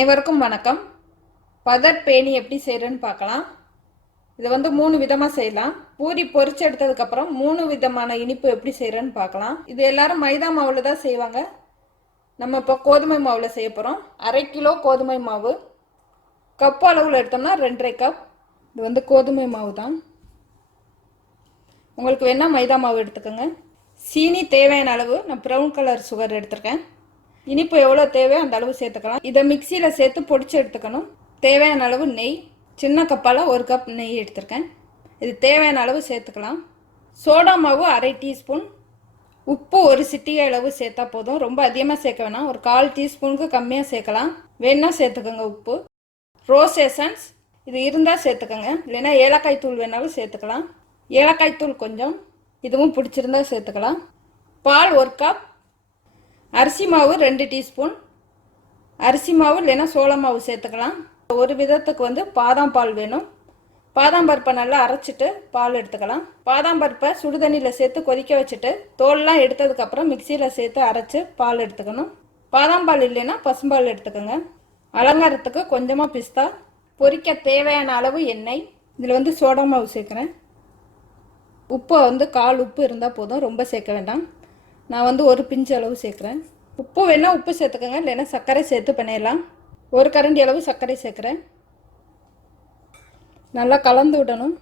அனைவருக்கும் வணக்கம். பதர் பேணி எப்படி செய்கிறேன்னு பார்க்கலாம். இது வந்து 3 விதமாக செய்யலாம். பூரி பொரிச்சு எடுத்ததுக்கப்புறம் 3 விதமான இனிப்பு எப்படி செய்கிறேன்னு பார்க்கலாம். இது எல்லாரும் மைதா மாவில் தான் செய்வாங்க. நம்ம இப்போ கோதுமை மாவில் செய்ய போகிறோம். 1/2 கிலோ கோதுமை மாவு. கப்பு அளவில் எடுத்தோம்னா 2.5 கப். இது வந்து கோதுமை மாவு தான். உங்களுக்கு வேணால் மைதா மாவு எடுத்துக்கோங்க. சீனி தேவையான அளவு. நான் ப்ரௌன் கலர் சுகர் எடுத்துருக்கேன். இனிப்பு எவ்வளோ தேவையோ அந்த அளவு சேர்த்துக்கலாம். இதை மிக்சியில் சேர்த்து பொடிச்சு எடுத்துக்கணும். தேவையான அளவு நெய், சின்ன கப்பால் 1 கப் நெய் எடுத்திருக்கேன். இது தேவையான அளவு சேர்த்துக்கலாம். சோடா மாவு 1/2 டீஸ்பூன், உப்பு 1 சிட்டிகை அளவு சேர்த்தா போதும். ரொம்ப அதிகமாக சேர்க்க வேணாம். ஒரு 1/4 டீஸ்பூனுக்கு கம்மியாக சேர்க்கலாம். வேணால் சேர்த்துக்கோங்க உப்பு. ரோஸ் எசன்ஸ் இது இருந்தால் சேர்த்துக்கோங்க, இல்லைன்னா ஏலக்காய் தூள் வேணாலும் சேர்த்துக்கலாம். ஏலக்காய் தூள் கொஞ்சம், இதுவும் பிடிச்சிருந்தா சேர்த்துக்கலாம். பால் 1 கப். அரிசி மாவு 2 டீஸ்பூன். அரிசி மாவு இல்லைன்னா சோள மாவு சேர்த்துக்கலாம். ஒரு விதத்துக்கு வந்து பாதாம் பால் வேணும். பாதாம் பருப்பை நல்லா அரைச்சிட்டு பால் எடுத்துக்கலாம். பாதாம் பருப்பை சுடுதண்ணியில் சேர்த்து கொதிக்க வச்சுட்டு தோல்லாம் எடுத்ததுக்கப்புறம் மிக்சியில் சேர்த்து அரைச்சி பால் எடுத்துக்கணும். பாதாம் பால் இல்லைன்னா பசும்பால் எடுத்துக்கோங்க. அலங்காரத்துக்கு கொஞ்சமாக பிஸ்தா. பொரிக்க தேவையான அளவு எண்ணெய். இதில் வந்து சோடா மாவு சேர்க்குறேன். உப்பு வந்து 1/4 உப்பு இருந்தால் போதும், ரொம்ப சேர்க்க வேண்டாம். நான் வந்து 1 பிஞ்சு அளவு சேர்க்குறேன். உப்பு வேணால் உப்பு சேர்த்துக்கோங்க, இல்லைன்னா சர்க்கரை சேர்த்து பண்ணிடலாம். 1 கரண்டி அளவு சர்க்கரை சேர்க்குறேன். நல்லா கலந்து விடணும்.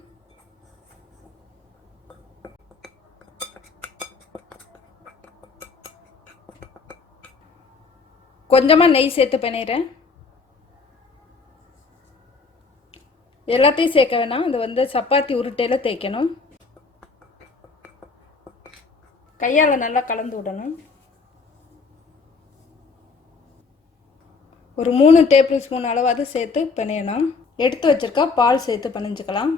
கொஞ்சமாக நெய் சேர்த்து பண்ணிடுறேன். எல்லாத்தையும் சேர்க்க வேணாம். இது வந்து சப்பாத்தி உருட்டையில் தேய்க்கணும். கையால் நல்லா கலந்து விடணும். ஒரு 3 டேபிள் ஸ்பூன் அளவாவது சேர்த்து பிணையணும். எடுத்து வச்சிருக்கா பால் சேர்த்து பிணைஞ்சிக்கலாம்.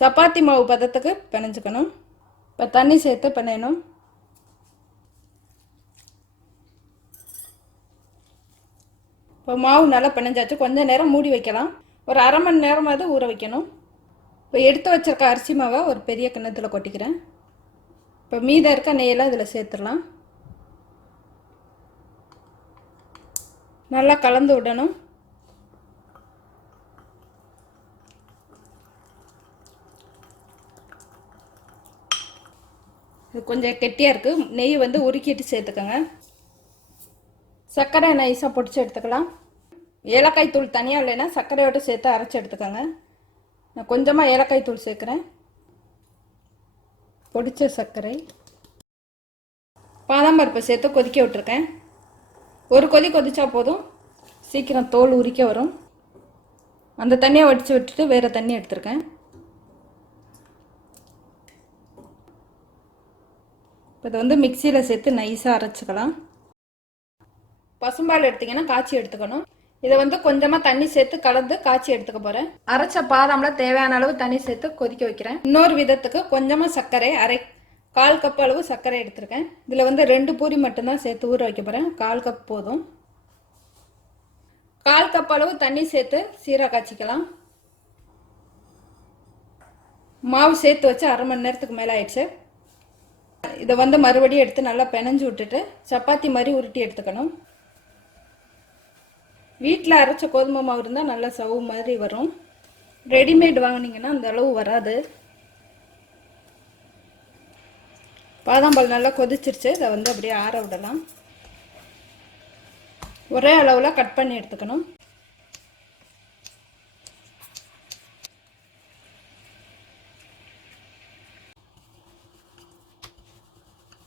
சப்பாத்தி மாவு பதத்துக்கு பிணைஞ்சிக்கணும். இப்போ தண்ணி சேர்த்து பிணையணும். இப்போ மாவு நல்லா பிணைஞ்சாச்சு. கொஞ்சம் நேரம் மூடி வைக்கலாம். ஒரு 1/2 மணி நேரமாவது ஊற வைக்கணும். இப்போ எடுத்து வச்சிருக்க அரிசி மாவை ஒரு பெரிய கிண்ணத்தில் கொட்டிக்கிறேன். இப்போ மீதம் இருக்க நெய்யெல்லாம் இதில் சேர்த்துடலாம். நல்லா கலந்து விடணும். இது கொஞ்சம் கெட்டியாக இருக்குது. நெய் வந்து உருக்கிட்டு சேர்த்துக்கோங்க. சர்க்கரை நைஸாக பொடிச்சு எடுத்துக்கலாம். ஏலக்காய் தூள் தனியாக இல்லைன்னா சர்க்கரையோடு சேர்த்து அரைச்சி எடுத்துக்கோங்க. நான் கொஞ்சமாக ஏலக்காய் தூள் சேர்க்குறேன். பொடிச்ச சர்க்கரை, பாதாம் பருப்பை சேர்த்து கொதிக்க விட்டுருக்கேன். ஒரு கொதி கொதிச்சா போதும், சீக்கிரம் தோல் உரிக்க வரும். அந்த தண்ணியை வடித்து விட்டுட்டு வேறு தண்ணி எடுத்துருக்கேன். இப்போ இதை வந்து மிக்சியில் சேர்த்து நைஸாக அரைச்சிக்கலாம். பசும்பால் எடுத்திங்கன்னா காய்ச்சி எடுத்துக்கணும். இதை வந்து கொஞ்சமாக தண்ணி சேர்த்து கலந்து காய்ச்சி எடுத்துக்க போகிறேன். அரைச்ச பாதாமில் தேவையான அளவு தண்ணி சேர்த்து கொதிக்க வைக்கிறேன். இன்னொரு விதத்துக்கு கொஞ்சமாக சர்க்கரை 1/4 கப் அளவு சர்க்கரை எடுத்திருக்கேன். இதில் வந்து 2 பூரி மட்டும்தான் சேர்த்து ஊற வைக்க போகிறேன். 1/4 கப் போதும். 1/4 கப் அளவு தண்ணி சேர்த்து சீரா காய்ச்சிக்கலாம். மாவு சேர்த்து வச்சு 1/2 மணி நேரத்துக்கு மேலே ஆயிடுச்சு. இதை வந்து மறுபடியும் எடுத்து நல்லா பிணைஞ்சு விட்டுட்டு சப்பாத்தி மாதிரி உருட்டி எடுத்துக்கணும். வீட்டில் அரைச்ச கோதுமை மாவு இருந்தால் நல்லா சவு மாதிரி வரும். ரெடிமேட் வாங்கினீங்கன்னா அந்த அளவு வராது. பாதாம்பால் நல்லா கொதிச்சிருச்சு. இதை வந்து அப்படியே ஆற விடலாம். ஒரே அளவில் கட் பண்ணி எடுத்துக்கணும்.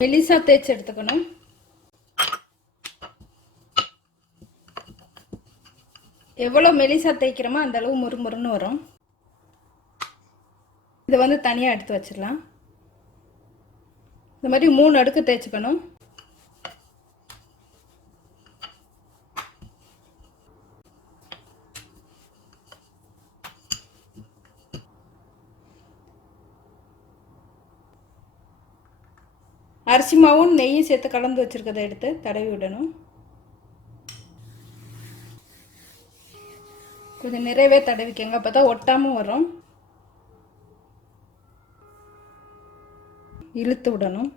மெலிசா தேய்ச்சி எடுத்துக்கணும். எவ்வளோ மெலிசா தேய்க்கிறோமோ அந்த அளவு முறுமுறுன்னு வரும். இதை வந்து தனியாக எடுத்து வச்சிடலாம். இந்த மாதிரி 3 அடுக்கு தேய்ச்சிக்கணும். அரிசி மாவும் நெய்யும் சேர்த்து கலந்து வச்சிருக்கதை எடுத்து தடவி விடணும். கொஞ்சம் நிறையவே தடவிக்கங்க, அப்போ தான் ஒட்டாமல் வரும். இழுத்து விடணும்.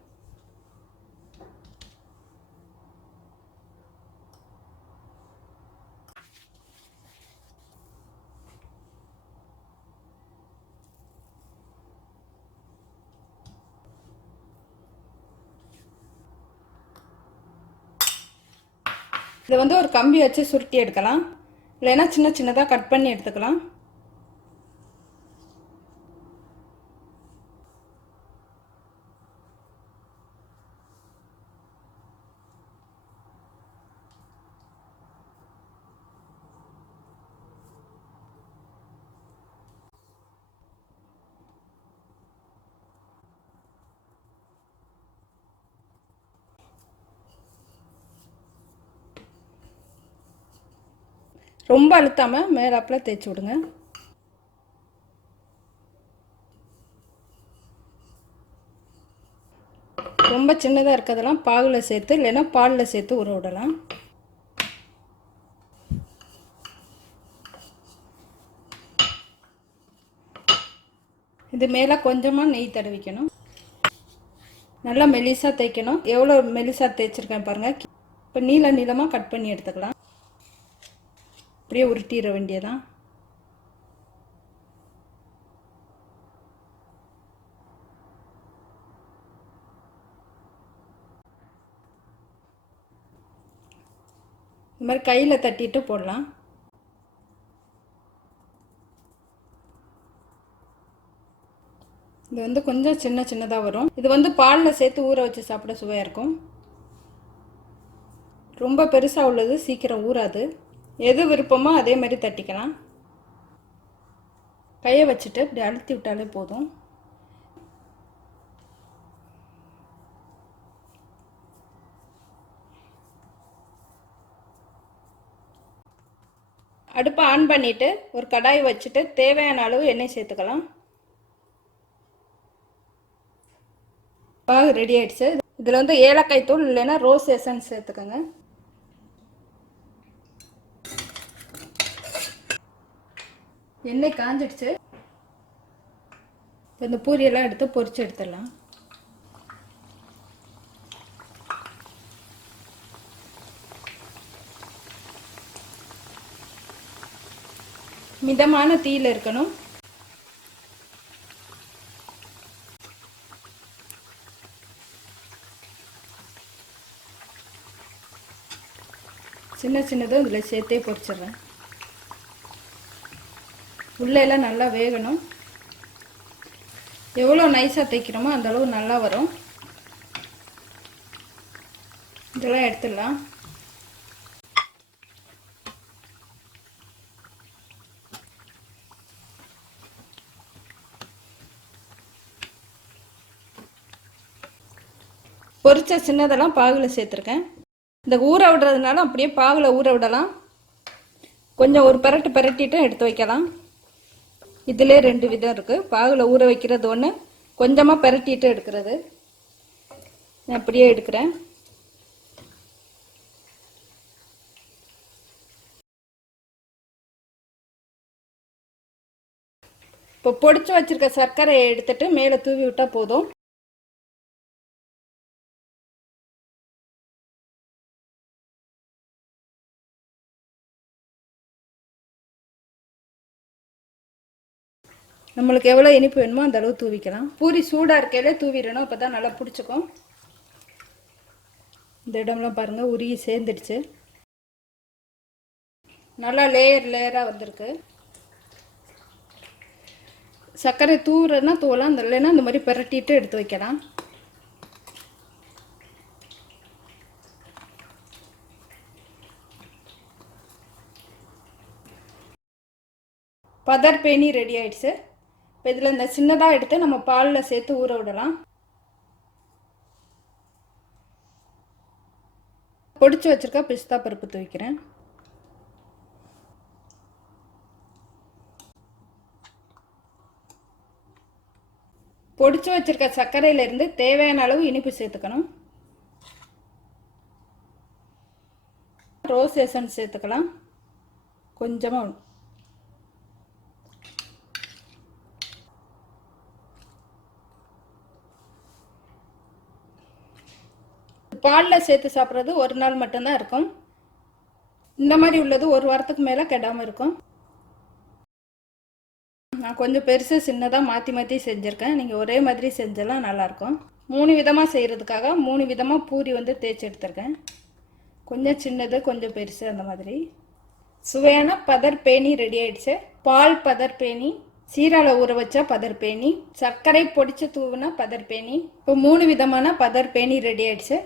இதை வந்து ஒரு கம்பி வச்சு சுருட்டி எடுக்கலாம், இல்லைன்னா சின்ன சின்னதாக கட் பண்ணி எடுத்துக்கலாம். ரொம்ப அழுத்தாமல் மேலாப்பில் தேய்ச்சி விடுங்க. ரொம்ப சின்னதாக இருக்கிறதெல்லாம் பாகில் சேர்த்து இல்லைன்னா பாலில் சேர்த்து ஊற விடலாம். இது மேலே கொஞ்சமாக நெய் தடவிக்கணும். நல்லா மெலிசாக தேய்க்கணும். எவ்வளோ மெலிசாக தேய்ச்சிருக்கேன் பாருங்கள். இப்போ நீளமாக கட் பண்ணி எடுத்துக்கலாம். அப்படியே உருட்டிட வேண்டியதான். இந்த மாதிரி கையில் தட்டிட்டு போடலாம். இது வந்து கொஞ்சம் சின்னதாக வரும். இது வந்து பாலில் சேர்த்து ஊற வச்சு சாப்பிட சுவையாக இருக்கும். ரொம்ப பெருசாக உள்ளது சீக்கிரம் ஊறாது. எது விருப்பமோ அதே மாதிரி தட்டிக்கலாம். கையை வச்சுட்டு இப்படி அழுத்தி விட்டாலே போதும். அடுப்பை ஆன் பண்ணிவிட்டு ஒரு கடாய் வச்சுட்டு தேவையான அளவு எண்ணெய் சேர்த்துக்கலாம். பாகு ரெடி ஆகிடுச்சு. இதில் வந்து ஏலக்காய் தூள் இல்லைன்னா ரோஸ் எசன்ஸ் சேர்த்துக்கோங்க. எண்ணெய் காஞ்சிடுச்சு. இப்போ இந்த பூரியெல்லாம் எடுத்து பொரிச்சு எடுத்துடலாம். மிதமான தீயில் இருக்கணும். சின்னதும் இதில் சேர்த்தே பொரிச்சிடுறேன். உள்ளெல்லாம் நல்லா வேகணும். எவ்வளோ நைஸாக தைக்கிறோமோ அந்த அளவு நல்லா வரும். இதெல்லாம் எடுத்துடலாம். பொரிச்ச சின்னதெல்லாம் பாகில் சேர்த்துருக்கேன். இந்த ஊற விடுறதுனால அப்படியே பாகில் ஊற விடலாம். கொஞ்சம் ஒரு பிரட்டிட்டு எடுத்து வைக்கலாம். இதிலே 2 விதம் இருக்குது. பாகில் ஊற வைக்கிறது ஒன்று, கொஞ்சமாக பிரட்டிட்டு எடுக்கிறது. நான் அப்படியே எடுக்கிறேன். இப்போ பொடிச்சு வச்சிருக்க சர்க்கரையை எடுத்துட்டு மேலே தூவி விட்டால் போதும். நம்மளுக்கு எவ்வளோ இனிப்பு வேணுமோ அந்த அளவு தூவிக்கலாம். பூரி சூடாக இருக்கையிலே தூவிடணும், அப்போ தான் நல்லா பிடிச்சிக்கும். இந்த இடம்லாம் பாருங்கள் உருகி சேர்ந்துடுச்சு. நல்லா லேயராக வந்திருக்கு. சர்க்கரை தூவுறதுனா தூவலாம், அந்த இல்லைன்னா இந்த மாதிரி பிரட்டிட்டு எடுத்து வைக்கலாம். பதர் பேணி ரெடி ஆயிடுச்சு. இப்போ இதில் இந்த சின்னதாக எடுத்து நம்ம பாலில் சேர்த்து ஊற விடலாம். பொடிச்சு வச்சிருக்க பிஸ்தா பருப்பு தூக்கிறேன். பொடிச்சு வச்சிருக்க சர்க்கரையிலேருந்து தேவையான அளவு இனிப்பு சேர்த்துக்கணும். ரோஸ் எசன்ஸ் சேர்த்துக்கலாம் கொஞ்சமாக. பாலில் சேர்த்து சாப்பிட்றது ஒரு நாள் மட்டும்தான் இருக்கும். இந்த மாதிரி உள்ளது ஒரு வாரத்துக்கு மேலே கெடாமல் இருக்கும். நான் கொஞ்சம் பெருசு சின்னதாக மாற்றி செஞ்சுருக்கேன். நீங்கள் ஒரே மாதிரி செஞ்செல்லாம் நல்லாயிருக்கும். 3 விதமாக செய்கிறதுக்காக 3 விதமாக பூரி வந்து தேய்ச்சி எடுத்துருக்கேன். கொஞ்சம் சின்னது கொஞ்சம் பெருசு அந்த மாதிரி. சுவையான பதர் பேணி ரெடி ஆயிடுச்சு. பால் பதர் பேணி, சீரால ஊற வச்ச பதர் பேணி, சர்க்கரை பொடிச்சு தூவுன பதர் பேணி. இப்போ 3 விதமான பதர் பேணி ரெடி ஆயிடுச்சு.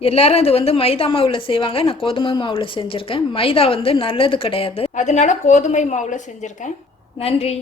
எல்லாரும் இது வந்து மைதா மாவுல செய்வாங்க. நான் கோதுமை மாவுல செஞ்சுருக்கேன். மைதா வந்து நல்லது கிடையாது, அதனால கோதுமை மாவுல செஞ்சுருக்கேன். நன்றி.